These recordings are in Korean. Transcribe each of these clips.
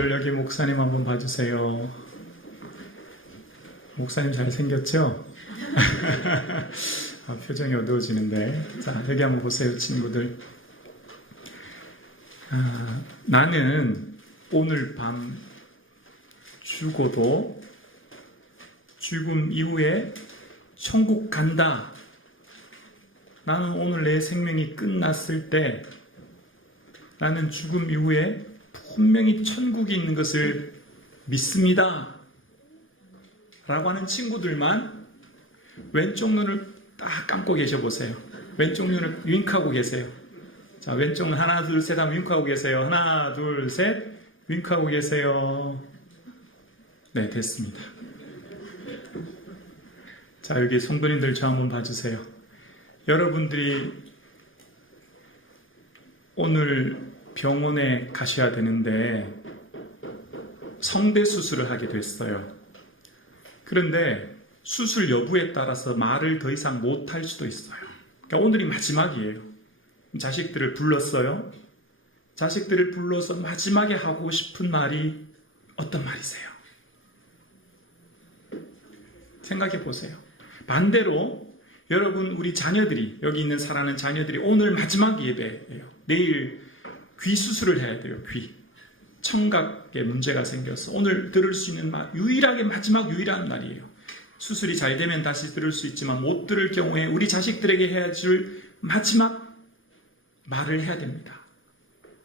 친구들, 여기 목사님 한번 봐주세요. 목사님 잘생겼죠? 표정이 어두워지는데. 자, 여기 한번 보세요, 친구들. 나는 오늘 밤 죽어도 죽음 이후에 천국 간다. 나는 오늘 내 생명이 끝났을 때 나는 죽음 이후에 분명히 천국이 있는 것을 믿습니다. 라고 하는 친구들만 왼쪽 눈을 딱 감고 계셔 보세요. 왼쪽 눈을 윙크하고 계세요. 자, 왼쪽 눈 하나, 둘, 셋 하면 윙크하고 계세요. 하나, 둘, 셋. 윙크하고 계세요. 네, 됐습니다. 자, 여기 성도님들 저 한번 봐주세요. 여러분들이 오늘 병원에 가셔야 되는데 성대 수술을 하게 됐어요. 그런데 수술 여부에 따라서 말을 더 이상 못할 수도 있어요. 그러니까 오늘이 마지막이에요. 자식들을 불렀어요. 자식들을 불러서 마지막에 하고 싶은 말이 어떤 말이세요? 생각해 보세요. 반대로 여러분, 우리 자녀들이, 여기 있는 사랑하는 자녀들이 오늘 마지막 예배예요. 내일 귀 수술을 해야 돼요. 귀. 청각에 문제가 생겨서 오늘 들을 수 있는 말, 유일하게 마지막 유일한 말이에요. 수술이 잘 되면 다시 들을 수 있지만 못 들을 경우에 우리 자식들에게 해야 줄 마지막 말을 해야 됩니다.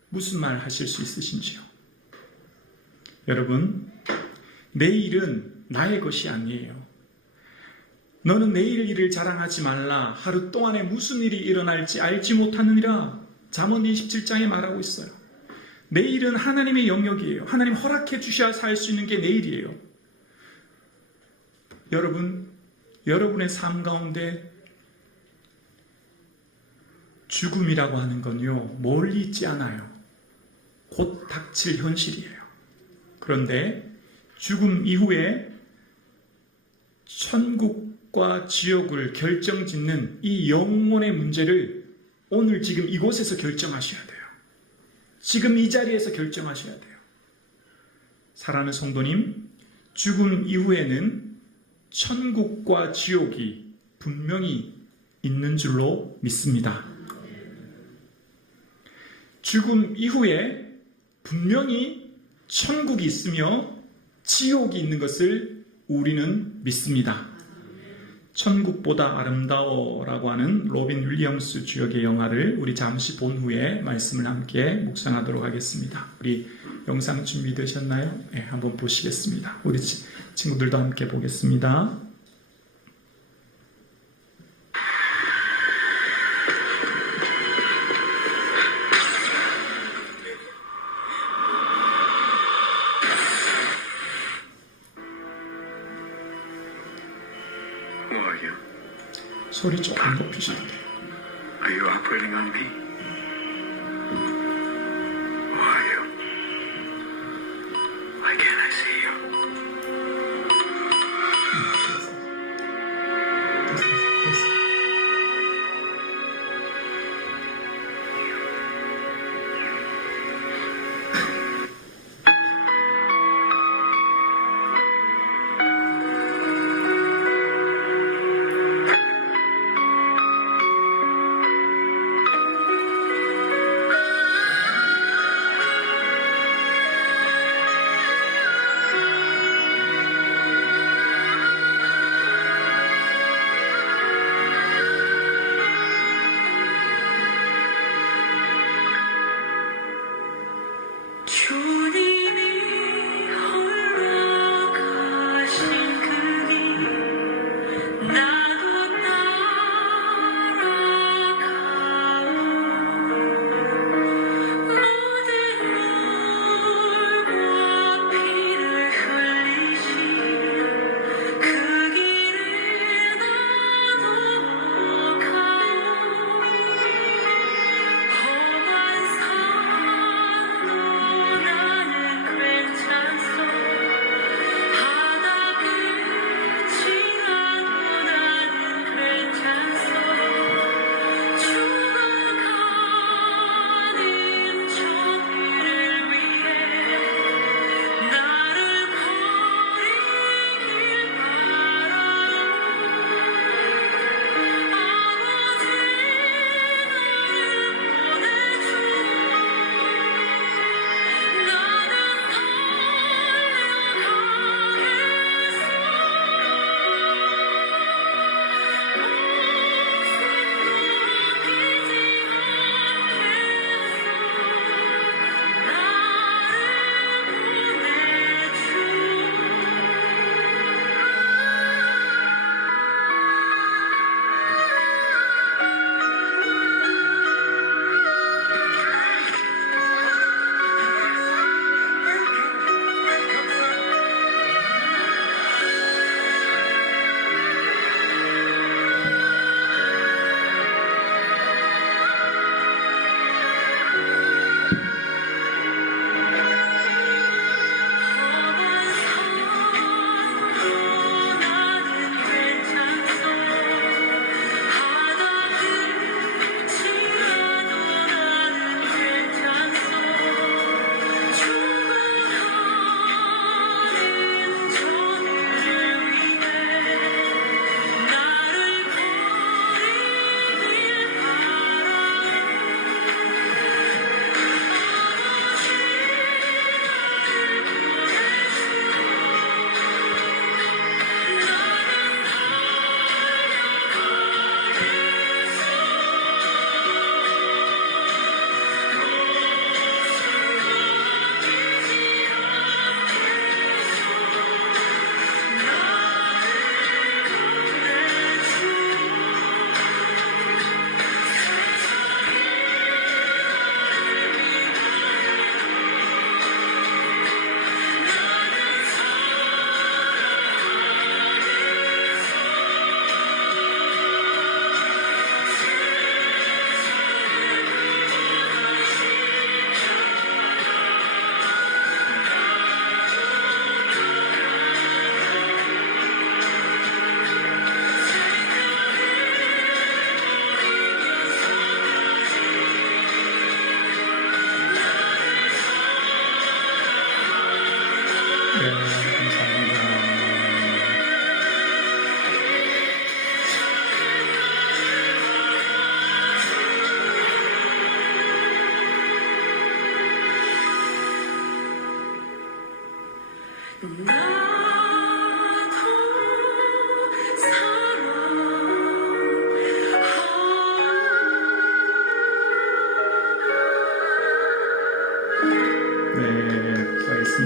무슨 말 하실 수 있으신지요? 여러분, 내일은 나의 것이 아니에요. 너는 내일 일을 자랑하지 말라. 하루 동안에 무슨 일이 일어날지 알지 못하느니라. 잠언 27장에 말하고 있어요. 내일은 하나님의 영역이에요. 하나님 허락해 주셔야 살 수 있는 게 내일이에요. 여러분, 여러분의 삶 가운데 죽음이라고 하는 건요, 멀리 있지 않아요. 곧 닥칠 현실이에요. 그런데 죽음 이후에 천국과 지옥을 결정짓는 이 영혼의 문제를 오늘 지금 이곳에서 결정하셔야 돼요. 지금 이 자리에서 결정하셔야 돼요. 사랑하는 성도님, 죽음 이후에는 천국과 지옥이 분명히 있는 줄로 믿습니다. 죽음 이후에 분명히 천국이 있으며 지옥이 있는 것을 우리는 믿습니다. 천국보다 아름다워라고 하는 로빈 윌리엄스 주역의 영화를 우리 잠시 본 후에 말씀을 함께 묵상하도록 하겠습니다. 우리 영상 준비되셨나요? 네, 한번 보시겠습니다. 우리 친구들도 함께 보겠습니다. 소리 조금 높이셔도 돼요. Are you operating on me? Who are you? Why can't I see you? 됐어.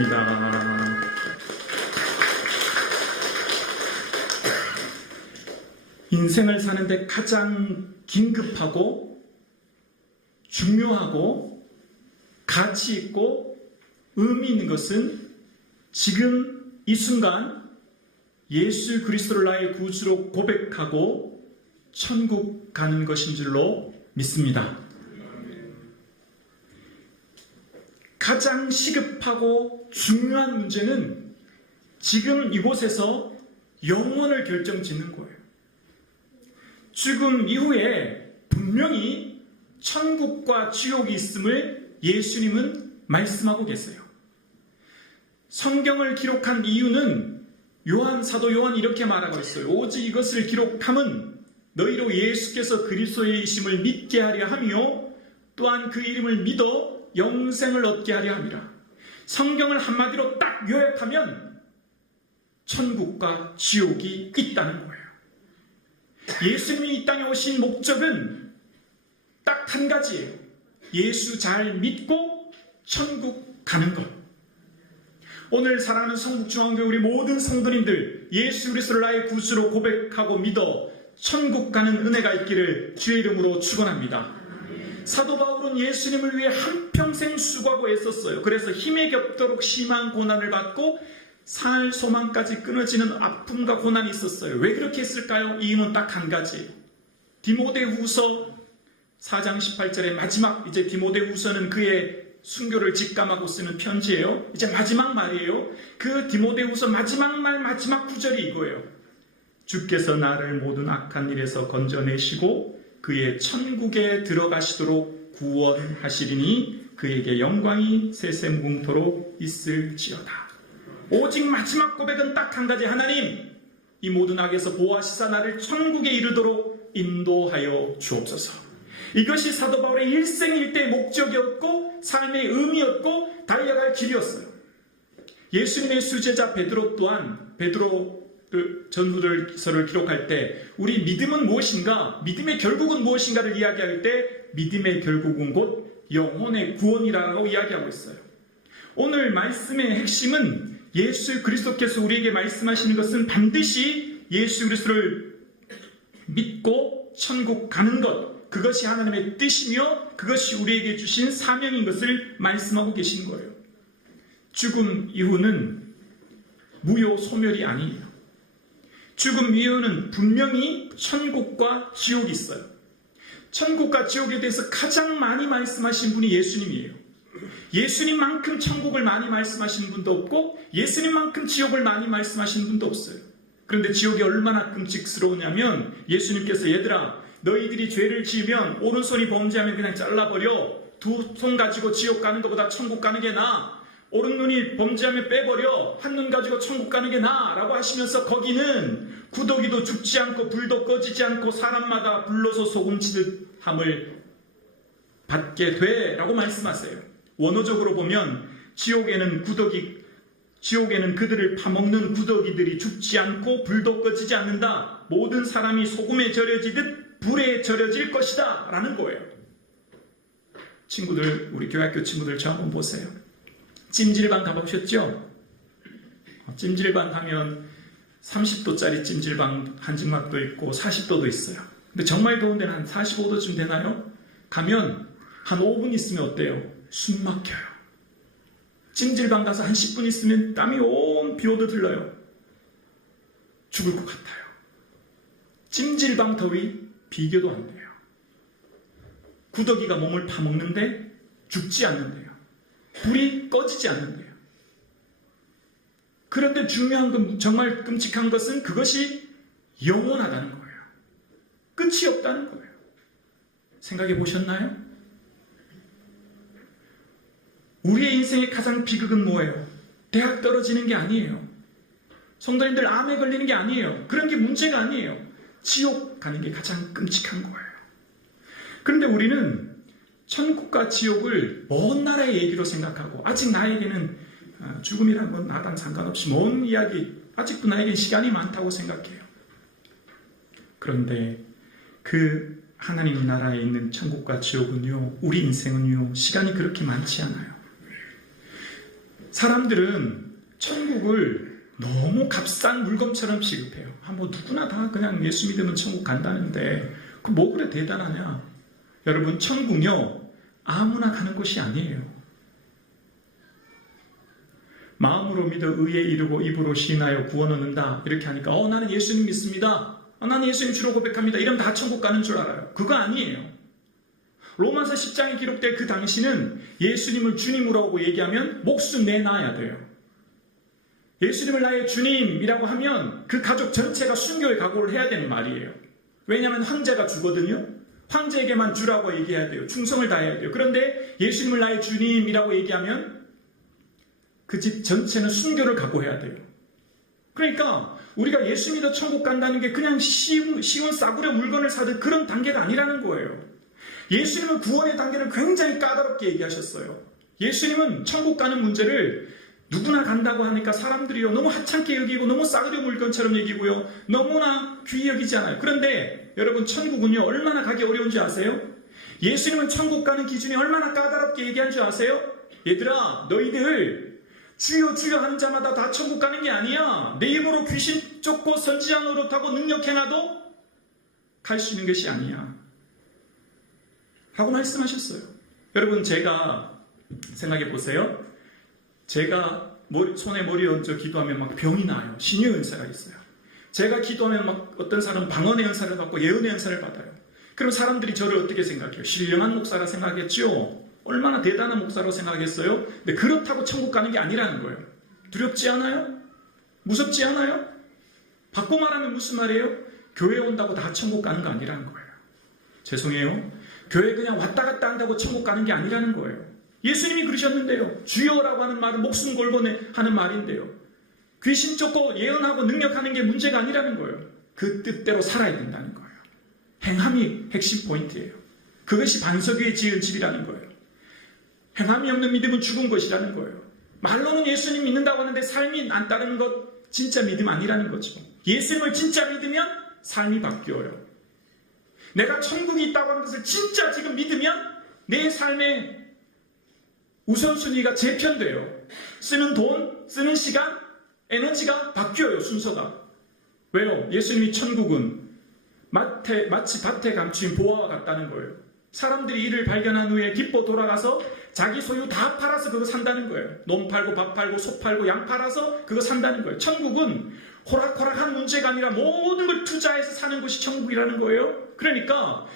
기도하겠습니다. 인생을 사는데 가장 긴급하고 중요하고 가치 있고 의미 있는 것은 지금 이 순간 예수 그리스도를 나의 구주로 고백하고 천국 가는 것인 줄로 믿습니다. 가장 시급하고 중요한 문제는 지금 이곳에서 영혼을 결정짓는 거예요. 죽음 이후에 분명히 천국과 지옥이 있음을 예수님은 말씀하고 계세요. 성경을 기록한 이유는 사도 요한이 이렇게 말하고 있어요. 오직 이것을 기록함은 너희로 예수께서 그리스도이심을 믿게 하려 하며 또한 그 이름을 믿어 영생을 얻게 하려 함이라. 성경을 한마디로 딱 요약하면 천국과 지옥이 있다는 거예요. 예수님이 이 땅에 오신 목적은 딱 한 가지예요. 예수 잘 믿고 천국 가는 것. 오늘 사랑하는 성북중앙교회 우리 모든 성도님들 예수 그리스도를 나의 구주로 고백하고 믿어 천국 가는 은혜가 있기를 주의 이름으로 축원합니다. 사도 바울은 예수님을 위해 한평생 수고하고 애썼어요. 그래서 힘에 겹도록 심한 고난을 받고 살 소망까지 끊어지는 아픔과 고난이 있었어요. 왜 그렇게 했을까요? 이유는 딱 한 가지예요. 디모데후서 4장 18절의 마지막, 이제 디모데후서는 그의 순교를 직감하고 쓰는 편지예요. 이제 마지막 말이에요. 그 디모데후서 마지막 말 마지막 구절이 이거예요. 주께서 나를 모든 악한 일에서 건져내시고 그의 천국에 들어가시도록 구원하시리니 그에게 영광이 세세무궁토록 있을지어다. 오직 마지막 고백은 딱 한 가지. 하나님, 이 모든 악에서 보호하시사 나를 천국에 이르도록 인도하여 주옵소서. 이것이 사도 바울의 일생일대의 목적이었고 삶의 의미였고 달려갈 길이었어요. 예수님의 수제자 베드로 또한 베드로 전후서를 기록할 때 우리 믿음은 무엇인가, 믿음의 결국은 무엇인가를 이야기할 때 믿음의 결국은 곧 영혼의 구원이라고 이야기하고 있어요. 오늘 말씀의 핵심은 예수 그리스도께서 우리에게 말씀하시는 것은 반드시 예수 그리스도를 믿고 천국 가는 것, 그것이 하나님의 뜻이며 그것이 우리에게 주신 사명인 것을 말씀하고 계신 거예요. 죽음 이후는 무효 소멸이 아니에요. 죽음 이후는 분명히 천국과 지옥이 있어요. 천국과 지옥에 대해서 가장 많이 말씀하신 분이 예수님이에요. 예수님만큼 천국을 많이 말씀하시는 분도 없고 예수님만큼 지옥을 많이 말씀하시는 분도 없어요. 그런데 지옥이 얼마나 끔찍스러우냐면 예수님께서 얘들아, 너희들이 죄를 지으면 오른손이 범죄하면 그냥 잘라버려. 두 손 가지고 지옥 가는 것보다 천국 가는 게 나아. 오른눈이 범죄하면 빼버려. 한눈 가지고 천국 가는 게 나아 라고 하시면서 거기는 구더기도 죽지 않고 불도 꺼지지 않고 사람마다 불러서 소금치듯 함을 받게 돼 라고 말씀하세요. 원어적으로 보면 지옥에는 그들을 파먹는 구더기들이 죽지 않고 불도 꺼지지 않는다. 모든 사람이 소금에 절여지듯 불에 절여질 것이다 라는 거예요. 친구들, 우리 교회학교 친구들 저 한번 보세요. 찜질방 가보셨죠? 찜질방 가면 30도짜리 찜질방 한증막도 있고 40도도 있어요. 근데 정말 더운 데는 한 45도쯤 되나요? 가면 한 5분 있으면 어때요? 숨 막혀요. 찜질방 가서 한 10분 있으면 땀이 온 비오듯 흘러요. 죽을 것 같아요. 찜질방 더위 비교도 안 돼요. 구더기가 몸을 파먹는데 죽지 않는데요. 불이 꺼지지 않는데요. 그런데 중요한 건, 정말 끔찍한 것은 그것이 영원하다는 거예요. 끝이 없다는 거예요. 생각해 보셨나요? 우리의 인생의 가장 비극은 뭐예요? 대학 떨어지는 게 아니에요. 성도님들 암에 걸리는 게 아니에요. 그런 게 문제가 아니에요. 지옥 가는 게 가장 끔찍한 거예요. 그런데 우리는 천국과 지옥을 먼 나라의 얘기로 생각하고 아직 나에게는 죽음이라는 건 나랑 상관없이 먼 이야기, 아직도 나에겐 시간이 많다고 생각해요. 그런데 그 하나님 나라에 있는 천국과 지옥은요, 우리 인생은요, 시간이 그렇게 많지 않아요. 사람들은 천국을 너무 값싼 물건처럼 취급해요. 뭐 누구나 다 그냥 예수 믿으면 천국 간다는데 그 뭐 그래 대단하냐? 여러분, 천국요 아무나 가는 곳이 아니에요. 마음으로 믿어 의에 이르고 입으로 시인하여 구원 얻는다 이렇게 하니까 나는 예수님 믿습니다. 나는 예수님 주로 고백합니다. 이러면 다 천국 가는 줄 알아요. 그거 아니에요. 로마서 10장에 기록된 그 당시는 예수님을 주님으로 얘기하면 목숨 내놔야 돼요. 예수님을 나의 주님이라고 하면 그 가족 전체가 순교의 각오를 해야 되는 말이에요. 왜냐하면 황제가 주거든요. 황제에게만 주라고 얘기해야 돼요. 충성을 다해야 돼요. 그런데 예수님을 나의 주님이라고 얘기하면 그 집 전체는 순교를 각오해야 돼요. 그러니까 우리가 예수 믿어 천국 간다는 게 그냥 쉬운 싸구려 물건을 사듯 그런 단계가 아니라는 거예요. 예수님은 구원의 단계를 굉장히 까다롭게 얘기하셨어요. 예수님은 천국 가는 문제를 누구나 간다고 하니까 사람들이요 너무 하찮게 여기고 너무 싸구려 물건처럼 여기고요 너무나 귀히 여기지 않아요. 그런데 여러분, 천국은요 얼마나 가기 어려운 줄 아세요? 예수님은 천국 가는 기준이 얼마나 까다롭게 얘기한 줄 아세요? 얘들아, 너희들 주여 주여 하는 자마다 다 천국 가는 게 아니야. 내 입으로 귀신 쫓고 선지자 노릇하고 능력 행하도 갈 수 있는 것이 아니야 라고 말씀하셨어요. 여러분, 제가 생각해 보세요. 제가 손에 머리 얹어 기도하면 막 병이 나요. 신유의 은사가 있어요. 제가 기도하면 막 어떤 사람은 방언의 은사를 받고 예언의 은사를 받아요. 그럼 사람들이 저를 어떻게 생각해요? 신령한 목사라 생각했죠? 얼마나 대단한 목사로 생각했어요? 근데 그렇다고 천국 가는 게 아니라는 거예요. 두렵지 않아요? 무섭지 않아요? 바꿔 말하면 무슨 말이에요? 교회 온다고 다 천국 가는 거 아니라는 거예요. 죄송해요. 교회 그냥 왔다 갔다 한다고 천국 가는 게 아니라는 거예요. 예수님이 그러셨는데요. 주여라고 하는 말은 목숨 걸고 하는 말인데요. 귀신 쫓고 예언하고 능력하는 게 문제가 아니라는 거예요. 그 뜻대로 살아야 된다는 거예요. 행함이 핵심 포인트예요. 그것이 반석 위에 지은 집이라는 거예요. 행함이 없는 믿음은 죽은 것이라는 거예요. 말로는 예수님 믿는다고 하는데 삶이 안 따르는 것 진짜 믿음 아니라는 거죠. 예수님을 진짜 믿으면 삶이 바뀌어요. 내가 천국이 있다고 하는 것을 진짜 지금 믿으면 내 삶의 우선순위가 재편돼요. 쓰는 돈, 쓰는 시간, 에너지가 바뀌어요. 순서가. 왜요? 예수님이 천국은 마치 밭에 감춘 보화와 같다는 거예요. 사람들이 이를 발견한 후에 기뻐 돌아가서 자기 소유 다 팔아서 그거 산다는 거예요. 논 팔고 밥 팔고 소 팔고 양 팔아서 그거 산다는 거예요. 천국은 호락호락한 문제가 아니라 모든 걸 투자해서 사는 것이 천국이라는 거예요. 그러니까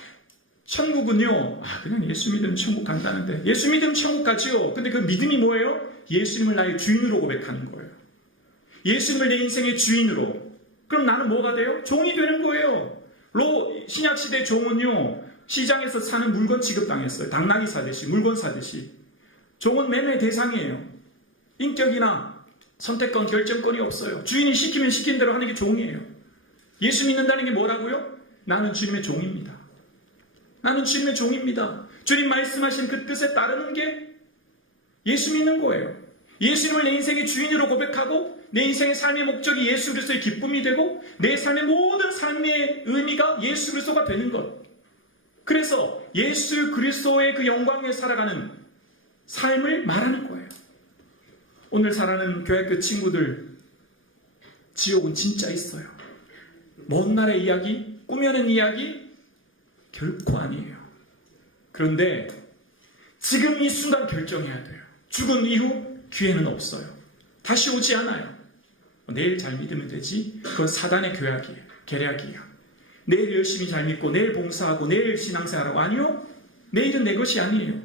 천국은요, 그냥 예수 믿으면 천국 간다는데, 예수 믿으면 천국 가지요. 근데 그 믿음이 뭐예요? 예수님을 나의 주인으로 고백하는 거예요. 예수님을 내 인생의 주인으로. 그럼 나는 뭐가 돼요? 종이 되는 거예요. 신약시대 종은요, 시장에서 사는 물건 취급당했어요. 당나귀 사듯이, 물건 사듯이. 종은 매매 대상이에요. 인격이나 선택권, 결정권이 없어요. 주인이 시키면 시킨 대로 하는 게 종이에요. 예수 믿는다는 게 뭐라고요? 나는 주님의 종입니다. 나는 주님의 종입니다. 주님 말씀하신 그 뜻에 따르는 게 예수 믿는 거예요. 예수님을 내 인생의 주인으로 고백하고 내 인생의 삶의 목적이 예수 그리스도의 기쁨이 되고 내 삶의 모든 삶의 의미가 예수 그리스도가 되는 것. 그래서 예수 그리스도의 그 영광에 살아가는 삶을 말하는 거예요. 오늘 살아가는 교회학교 친구들, 지옥은 진짜 있어요. 먼 날의 이야기, 꾸며낸 이야기 결코 아니에요. 그런데 지금 이 순간 결정해야 돼요. 죽은 이후 기회는 없어요. 다시 오지 않아요. 내일 잘 믿으면 되지. 그건 사단의 교약이에요. 계략이에요. 내일 열심히 잘 믿고 내일 봉사하고 내일 신앙생활하고. 아니요. 내일은 내 것이 아니에요.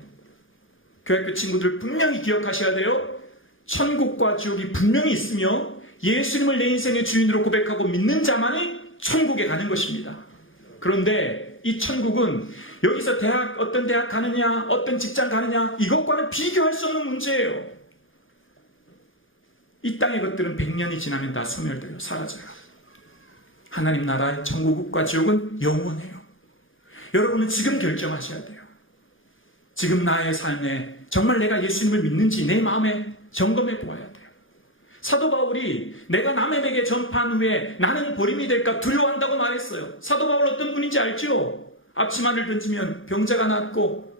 교회학교 친구들 분명히 기억하셔야 돼요. 천국과 지옥이 분명히 있으며 예수님을 내 인생의 주인으로 고백하고 믿는 자만이 천국에 가는 것입니다. 그런데 이 천국은 여기서 어떤 대학 가느냐, 어떤 직장 가느냐, 이것과는 비교할 수 없는 문제예요. 이 땅의 것들은 100년이 지나면 다 소멸돼요. 사라져요. 하나님 나라의 천국과 지옥은 영원해요. 여러분은 지금 결정하셔야 돼요. 지금 나의 삶에 정말 내가 예수님을 믿는지 내 마음에 점검해 보아야 돼요. 사도 바울이 내가 남에게 전파한 후에 나는 버림이 될까 두려워한다고 말했어요. 사도 바울 어떤 분인지 알죠? 앞치마를 던지면 병자가 낫고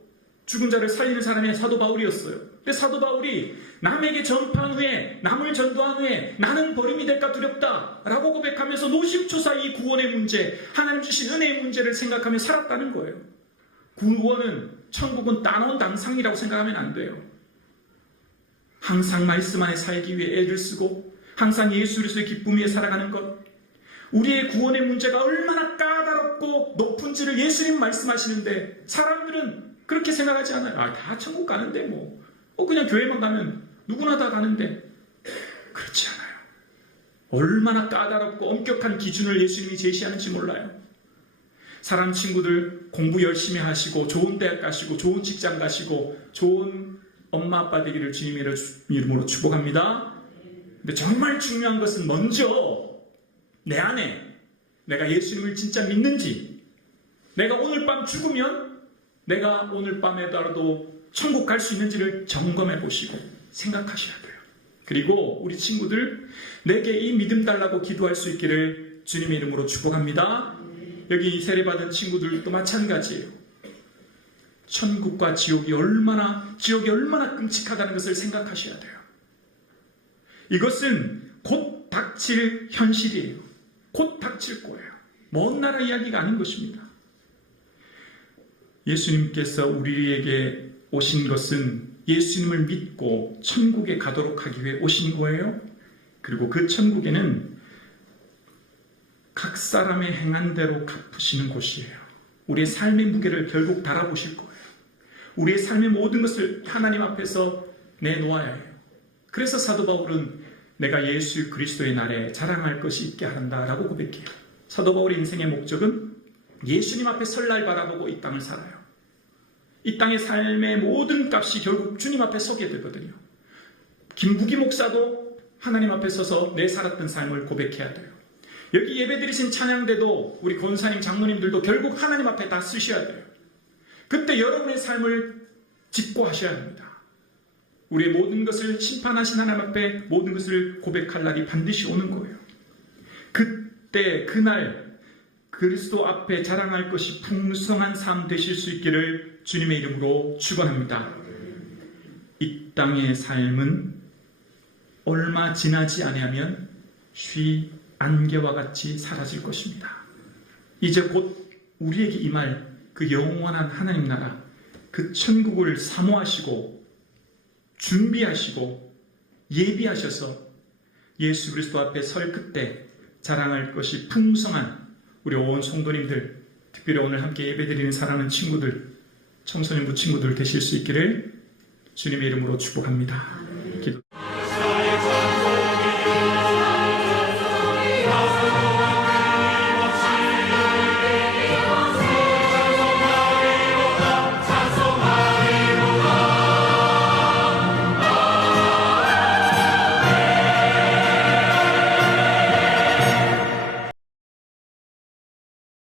죽은 자를 살리는 사람이 사도 바울이었어요. 근데 사도 바울이 남에게 전파한 후에, 남을 전도한 후에 나는 버림이 될까 두렵다 라고 고백하면서 노심초사 이 구원의 문제, 하나님 주신 은혜의 문제를 생각하며 살았다는 거예요. 구원은, 천국은 따놓은 당상이라고 생각하면 안 돼요. 항상 말씀 안에 살기 위해 애를 쓰고 항상 예수 그리스도의 기쁨 위에 살아가는 것, 우리의 구원의 문제가 얼마나 까다롭고 높은지를 예수님 말씀하시는데 사람들은 그렇게 생각하지 않아요. 아, 다 천국 가는데 그냥 교회만 가면 누구나 다 가는데. 그렇지 않아요. 얼마나 까다롭고 엄격한 기준을 예수님이 제시하는지 몰라요. 사람 친구들 공부 열심히 하시고 좋은 대학 가시고 좋은 직장 가시고 좋은 엄마 아빠 되기를 주님의 이름으로 축복합니다. 근데 정말 중요한 것은 먼저 내 안에 내가 예수님을 진짜 믿는지, 내가 오늘 밤 죽으면 내가 오늘 밤에라도 천국 갈 수 있는지를 점검해 보시고 생각하셔야 돼요. 그리고 우리 친구들, 내게 이 믿음 달라고 기도할 수 있기를 주님의 이름으로 축복합니다. 여기 세례받은 친구들도 마찬가지예요. 천국과 지옥이 얼마나 끔찍하다는 것을 생각하셔야 돼요. 이것은 곧 닥칠 현실이에요. 곧 닥칠 거예요. 먼 나라 이야기가 아닌 것입니다. 예수님께서 우리에게 오신 것은 예수님을 믿고 천국에 가도록 하기 위해 오신 거예요. 그리고 그 천국에는 각 사람의 행한 대로 갚으시는 곳이에요. 우리의 삶의 무게를 결국 달아보실 거예요. 우리의 삶의 모든 것을 하나님 앞에서 내놓아야 해요. 그래서 사도 바울은 내가 예수 그리스도의 날에 자랑할 것이 있게 한다라고 고백해요. 사도 바울의 인생의 목적은 예수님 앞에 설날 바라보고 이 땅을 살아요. 이 땅의 삶의 모든 값이 결국 주님 앞에 서게 되거든요. 김부기 목사도 하나님 앞에 서서 내 살았던 삶을 고백해야 돼요. 여기 예배드리신 찬양대도 우리 권사님 장로님들도 결국 하나님 앞에 다 쓰셔야 돼요. 그때 여러분의 삶을 집고하셔야 합니다. 우리의 모든 것을 심판하신 하나님 앞에 모든 것을 고백할 날이 반드시 오는 거예요. 그때 그날 그리스도 앞에 자랑할 것이 풍성한 삶 되실 수 있기를 주님의 이름으로 축원합니다. 이 땅의 삶은 얼마 지나지 아니하면 쉬 안개와 같이 사라질 것입니다. 이제 곧 우리에게 임할 그 영원한 하나님 나라, 그 천국을 사모하시고 준비하시고 예비하셔서 예수 그리스도 앞에 설 그때 자랑할 것이 풍성한 우리 온 성도님들, 특별히 오늘 함께 예배드리는 사랑하는 친구들, 청소년부 친구들 되실 수 있기를 주님의 이름으로 축복합니다.